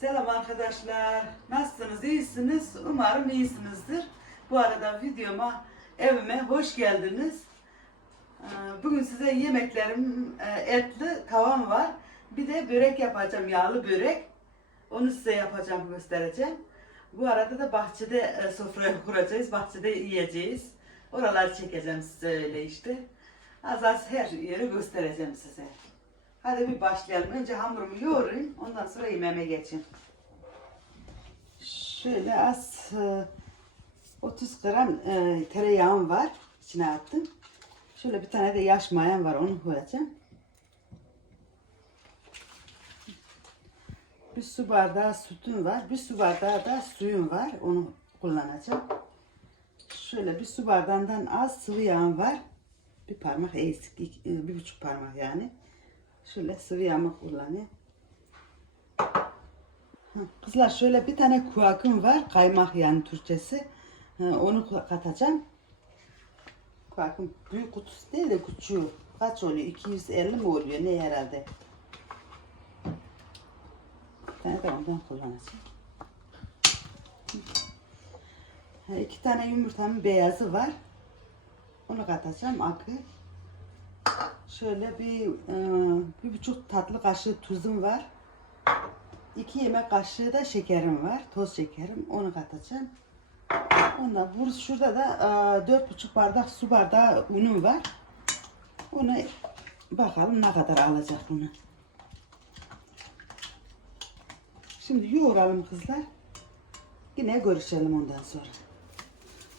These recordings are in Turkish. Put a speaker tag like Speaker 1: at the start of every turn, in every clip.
Speaker 1: Selam arkadaşlar. Nasılsınız? İyisiniz? Umarım iyisinizdir. Bu arada videoma, evime hoş geldiniz. Ee, Bugün size yemeklerim e, etli tavam var. Bir de börek yapacağım, yağlı börek. Onu size yapacağım, göstereceğim. Bu arada da bahçede e, sofrayı kuracağız, bahçede yiyeceğiz. Oraları çekeceğim size öyle işte. Az az her yeri göstereceğim size. Hadi bir başlayalım. Önce hamurumu yoğurayım. Ondan sonra yemeğime geçeyim. Şöyle az e, 30 gram e, tereyağım var. İçine attım. Şöyle bir tane de yaş mayam var. Onu koyacağım. Bir su bardağı sütüm var. Bir su bardağı da suyum var. Onu kullanacağım. Şöyle bir su bardağından az sıvı yağım var. Bir parmak eksik. e, Bir buçuk parmak yani. Şöyle sıvı yağımı kullanayım. Kızlar şöyle bir tane kuakım var. Kaymak yani Türkçesi. Onu katacağım. Kuakım büyük kutusu değil de küçüğü. Kaç oluyor? 250 mi oluyor? Ne herhalde? Bir tane de kullanacağım. İki tane yumurtamın beyazı var. Onu katacağım akı. Şöyle bir, e, bir buçuk tatlı kaşığı tuzum var. İki yemek kaşığı da şekerim var. Toz şekerim. Onu katacağım. Ondan bur şurada da e, dört buçuk bardak su bardağı unum var. Onu bakalım ne kadar alacak bunu. Şimdi yoğuralım kızlar. Yine görüşelim ondan sonra.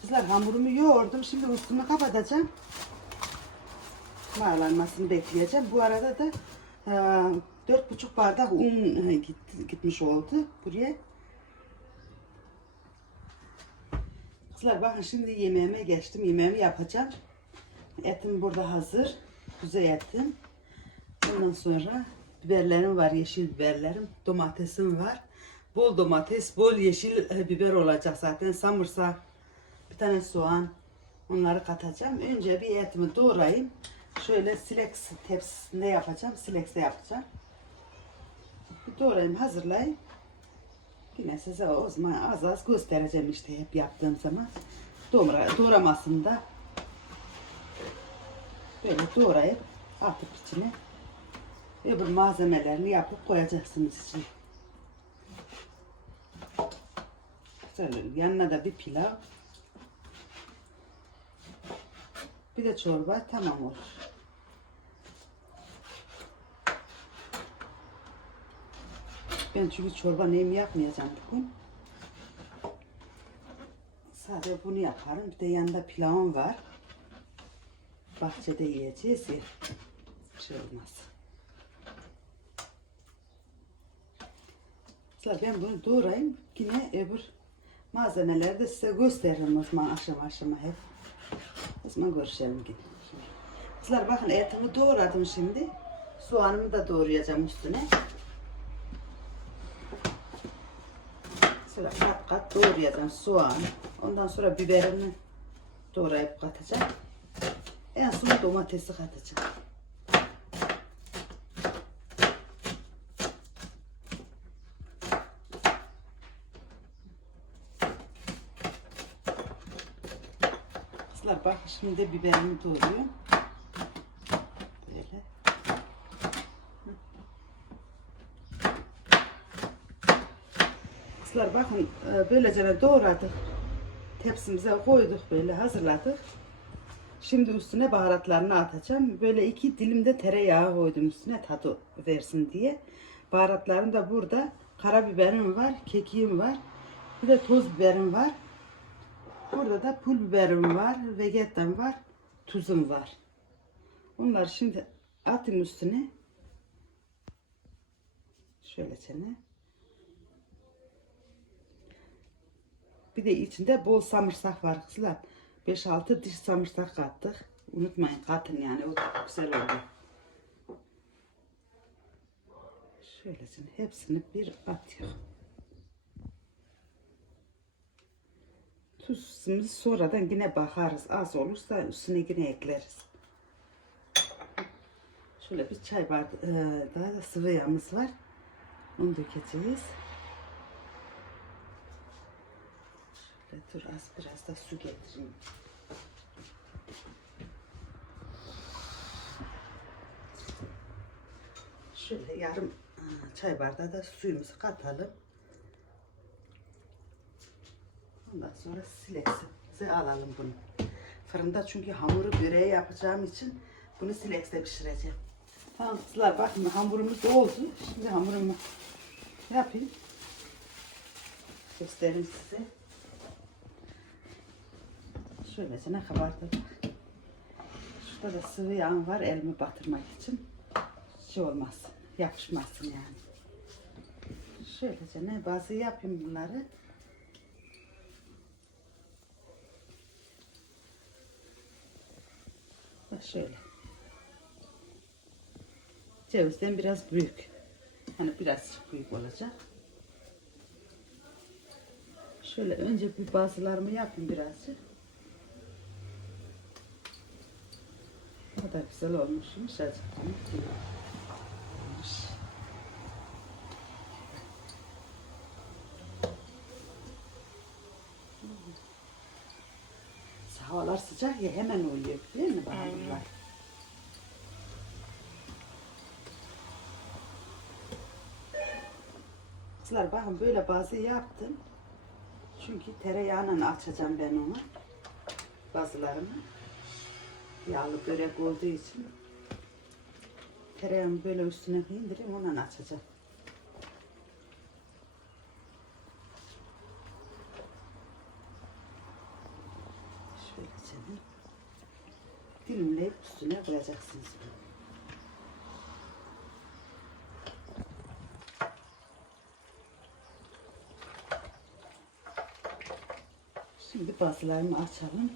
Speaker 1: Kızlar hamurumu yoğurdum. Şimdi üstümü kapatacağım mayalanmasını bekleyeceğim. Bu arada da e, dört buçuk bardak un e, gitti- gitmiş oldu buraya. Kızlar bakın şimdi yemeğime geçtim. Yemeğimi yapacağım. Etim burada hazır. Kuzu etim. Ondan sonra biberlerim var. Yeşil biberlerim. Domatesim var. Bol domates, bol yeşil e, biber olacak zaten. Samırsak, bir tane soğan. Onları katacağım. Önce bir etimi doğrayayım. Şöyle silex tepsisinde yapacağım. Silex'te yapacağım. Bir doğrayayım, hazırlayayım. Yine size o zaman az az göstereceğim işte hep yaptığım zaman. Doğra, doğramasını da böyle doğrayıp atıp içine öbür malzemelerini yapıp koyacaksınız içine. Şöyle yanına da bir pilav. Bir de çorba tamam olur. Ben çünkü çorba neyimi yapmayacağım bugün. Sadece bunu yaparım. Bir de yanında pilavım var. Bahçede yiyeceğiz ya. Şey olmaz. Mesela ben bunu doğrayayım. Yine öbür malzemeleri de size gösteririm o zaman aşama aşama hep. O zaman görüşelim yine. Kızlar bakın etimi doğradım şimdi. Soğanımı da doğrayacağım üstüne. Şöyle kat kat doğrayacağım soğan. Ondan sonra biberini doğrayıp katacağım. En son domatesi katacağım. Kızlar bak şimdi biberimi doğruyorum. Böyle. Kızlar bakın e, böylece doğradık. Tepsimize koyduk böyle hazırladık. Şimdi üstüne baharatlarını atacağım. Böyle iki dilim de tereyağı koydum üstüne tadı versin diye. Baharatlarım da burada. Karabiberim var, kekiğim var. Bir de toz biberim var. Burada da pul biberim var, vegetam var, tuzum var. Bunları şimdi atayım üstüne. Şöyle çene. Bir de içinde bol samırsak var kızlar. 5-6 diş samırsak kattık. Unutmayın katın yani o güzel oldu. Şöylesine hepsini bir atıyor. Tuzumuzu sonradan yine bakarız. Az olursa üstüne yine ekleriz. Şöyle bir çay bardağı daha da sıvı yağımız var. Onu dökeceğiz. Dur az biraz da su getireyim. Şöyle yarım çay bardağı da suyumuzu katalım. Ondan sonra sileksimizi alalım bunu. Fırında çünkü hamuru böreği yapacağım için bunu silekse pişireceğim. Tamam kızlar bakın hamurumuz oldu. Şimdi hamurumu yapayım. Göstereyim size. Şöylece ne kabardı. Şurada da sıvı yağ var elimi batırmak için. Şey olmasın, yapışmasın yani. Şöylece ne bazı yapayım bunları. Bak şöyle. Cevizden biraz büyük. Hani biraz büyük olacak. Şöyle önce bir bazılarımı yapayım birazcık. Ne kadar güzel olmuşmuş acıktım. Olmuş. Havalar sıcak ya hemen oluyor değil mi baharlar? Kızlar bakın böyle bazı yaptım. Çünkü tereyağıyla açacağım ben onu. Bazılarını. Yağlı börek olduğu için. Tereyağımı böyle üstüne indireyim ondan açacağım. Şöyle canım. Dilimleyip üstüne koyacaksınız. bunu. Şimdi bazılarını açalım.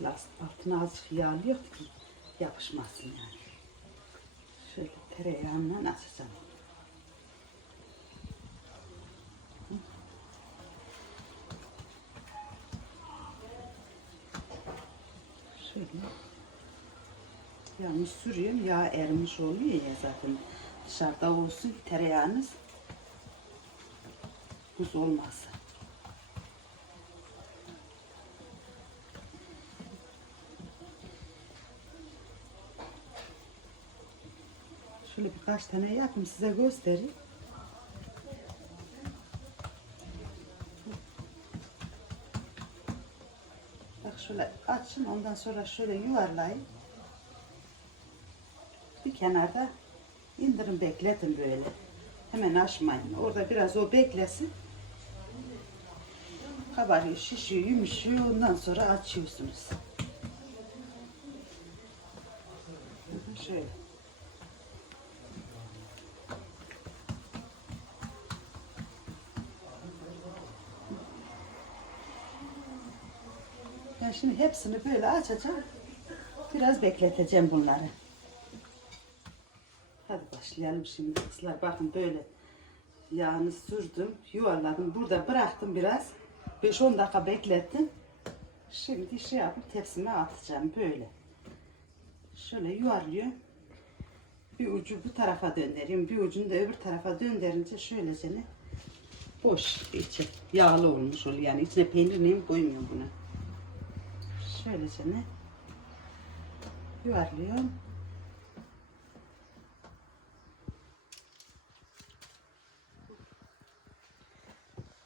Speaker 1: Şöyle altına azıcık yağlıyor ki yapışmasın yani. Şöyle tereyağından açacağım. Şöyle. Yağını sürüyorum. Yağ erimiş oluyor ya zaten. Dışarıda olsun tereyağınız buz olmasın. Birkaç tane yapayım size göstereyim. Bak şöyle açın ondan sonra şöyle yuvarlayın. Bir kenarda indirin bekletin böyle. Hemen açmayın. Orada biraz o beklesin. Kabarıyor, şişiyor, yumuşuyor. Ondan sonra açıyorsunuz. Şöyle. Ben şimdi hepsini böyle açacağım. Biraz bekleteceğim bunları. Hadi başlayalım şimdi kızlar. Bakın böyle yağını sürdüm, yuvarladım. Burada bıraktım biraz. 5-10 dakika beklettim. Şimdi şey yapıp tepsime atacağım böyle. Şöyle yuvarlıyorum. Bir ucu bu tarafa döndürüyorum. Bir ucunu da öbür tarafa döndürünce şöylece ne? Boş içi yağlı olmuş oluyor. Yani içine peynir neyim koymuyorum buna. Şöylece ne? Yuvarlıyorum.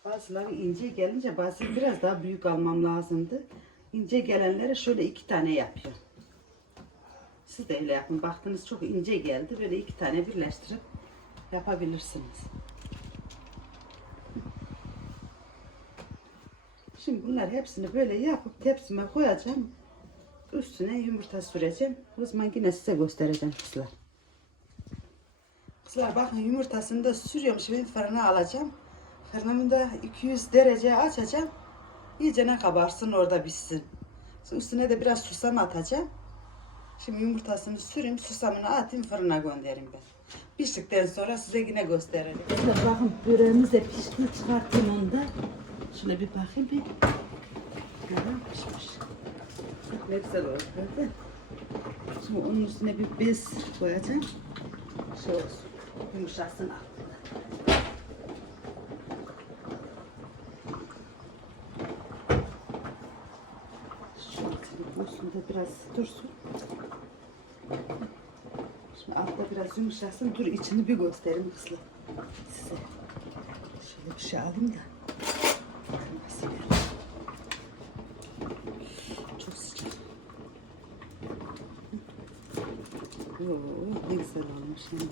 Speaker 1: Bazıları ince gelince bazı biraz daha büyük almam lazımdı. İnce gelenlere şöyle iki tane yapıyorum. Siz de öyle yapın. Baktınız çok ince geldi. Böyle iki tane birleştirip yapabilirsiniz. Şimdi bunlar hepsini böyle yapıp tepsime koyacağım. Üstüne yumurta süreceğim. O zaman yine size göstereceğim kızlar. Kızlar bakın yumurtasını da sürüyorum. Şimdi fırına alacağım. Fırınımı da 200 dereceye açacağım. İyice ne kabarsın orada pişsin. Üstüne de biraz susam atacağım. Şimdi yumurtasını süreyim, susamını atayım fırına göndereyim ben. Piştikten sonra size yine gösteririm. Bakın böreğimiz de pişti. Çıkarttım onu da. Şuna bir bakayım bir. Görüyor pişmiş. Ne güzel oldu. Şimdi onun üstüne bir bez koyacağım. Şey olsun. Yumuşasın altında. Şu altını üstünde biraz dursun. Şimdi altta biraz yumuşasın. Dur içini bir göstereyim kızlar size. Şöyle bir şey alayım da. Oo, ne güzel olmuş yani.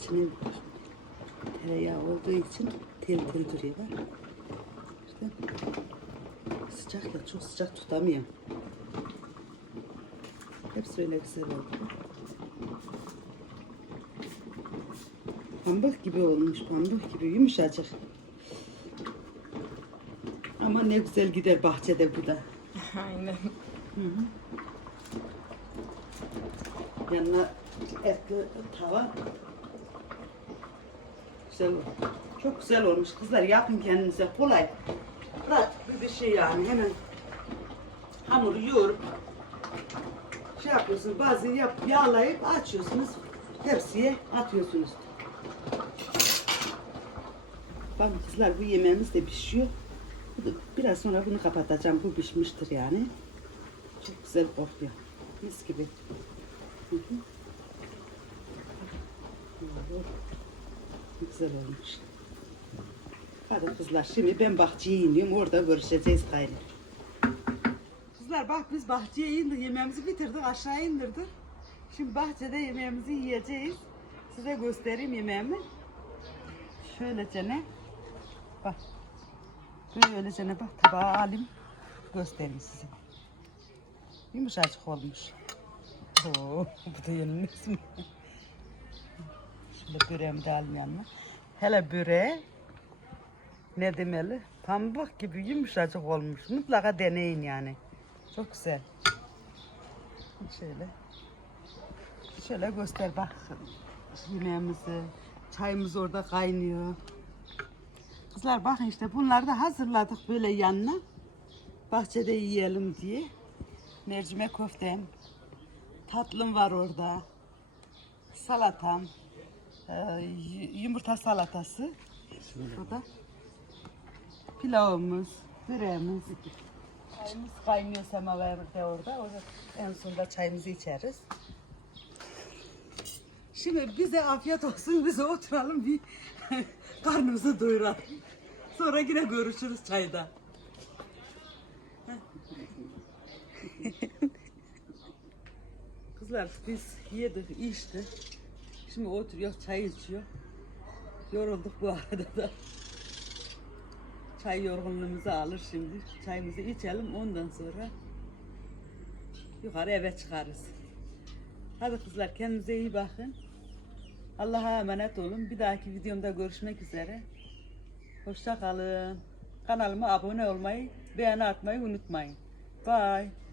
Speaker 1: İçine. Tereyağı olduğu için tel tel duruyor bak. İşte sıcak ya çok sıcak tutamıyorum. Hepsi öyle güzel oldu. Pamuk gibi olmuş, pamuk gibi yumuşacık. Ama ne güzel gider bahçede bu da.
Speaker 2: Aynen.
Speaker 1: Yanına etli tava. Güzel. Çok güzel olmuş kızlar. Yapın kendinize kolay. Pratik bir şey yani. Hemen hamuru yoğurup şey yapıyorsunuz. Bazı yap, yağlayıp açıyorsunuz. Tepsiye atıyorsunuz. Bakın kızlar bu yemeğimiz de pişiyor. Biraz sonra bunu kapatacağım. Bu pişmiştir yani. Çok güzel kokuyor. Mis gibi. Güzel olmuş. Hadi kızlar şimdi ben bahçeye iniyorum. Orada görüşeceğiz gayrı. Kızlar bak biz bahçeye indik. Yemeğimizi bitirdik. Aşağı indirdik. Şimdi bahçede yemeğimizi yiyeceğiz. Size göstereyim yemeğimi. Şöylece ne? Bak. Böylece ne bak tabağa alayım. Göstereyim size. Yumuşacık olmuş. Oo, bu da yenilmez mi? Şöyle böreğimi de alayım yanına. Hele böreğe ne demeli? Pamuk gibi yumuşacık olmuş. Mutlaka deneyin yani. Çok güzel. Şöyle. Şöyle göster bak yemeğimizi. Çayımız orada kaynıyor. Kızlar bakın işte bunları da hazırladık böyle yanına. Bahçede yiyelim diye. Mercimek köftem. Tatlım var orada. Salatam. e, y- yumurta salatası. Burada. Pilavımız, böreğimiz. Çayımız kaynıyor semaverde orada. orada. En sonunda çayımızı içeriz. Şimdi bize afiyet olsun. Bize oturalım bir karnımızı doyuralım. Sonra yine görüşürüz çayda. Kızlar biz yedik, içtik. Şimdi oturuyor, çay içiyor. Yorulduk bu arada da. Çay yorgunluğumuzu alır şimdi. Çayımızı içelim ondan sonra yukarı eve çıkarız. Hadi kızlar kendinize iyi bakın. Allah'a emanet olun. Bir dahaki videomda görüşmek üzere. Hoşça kalın. Kanalıma abone olmayı, beğeni atmayı unutmayın. Bye.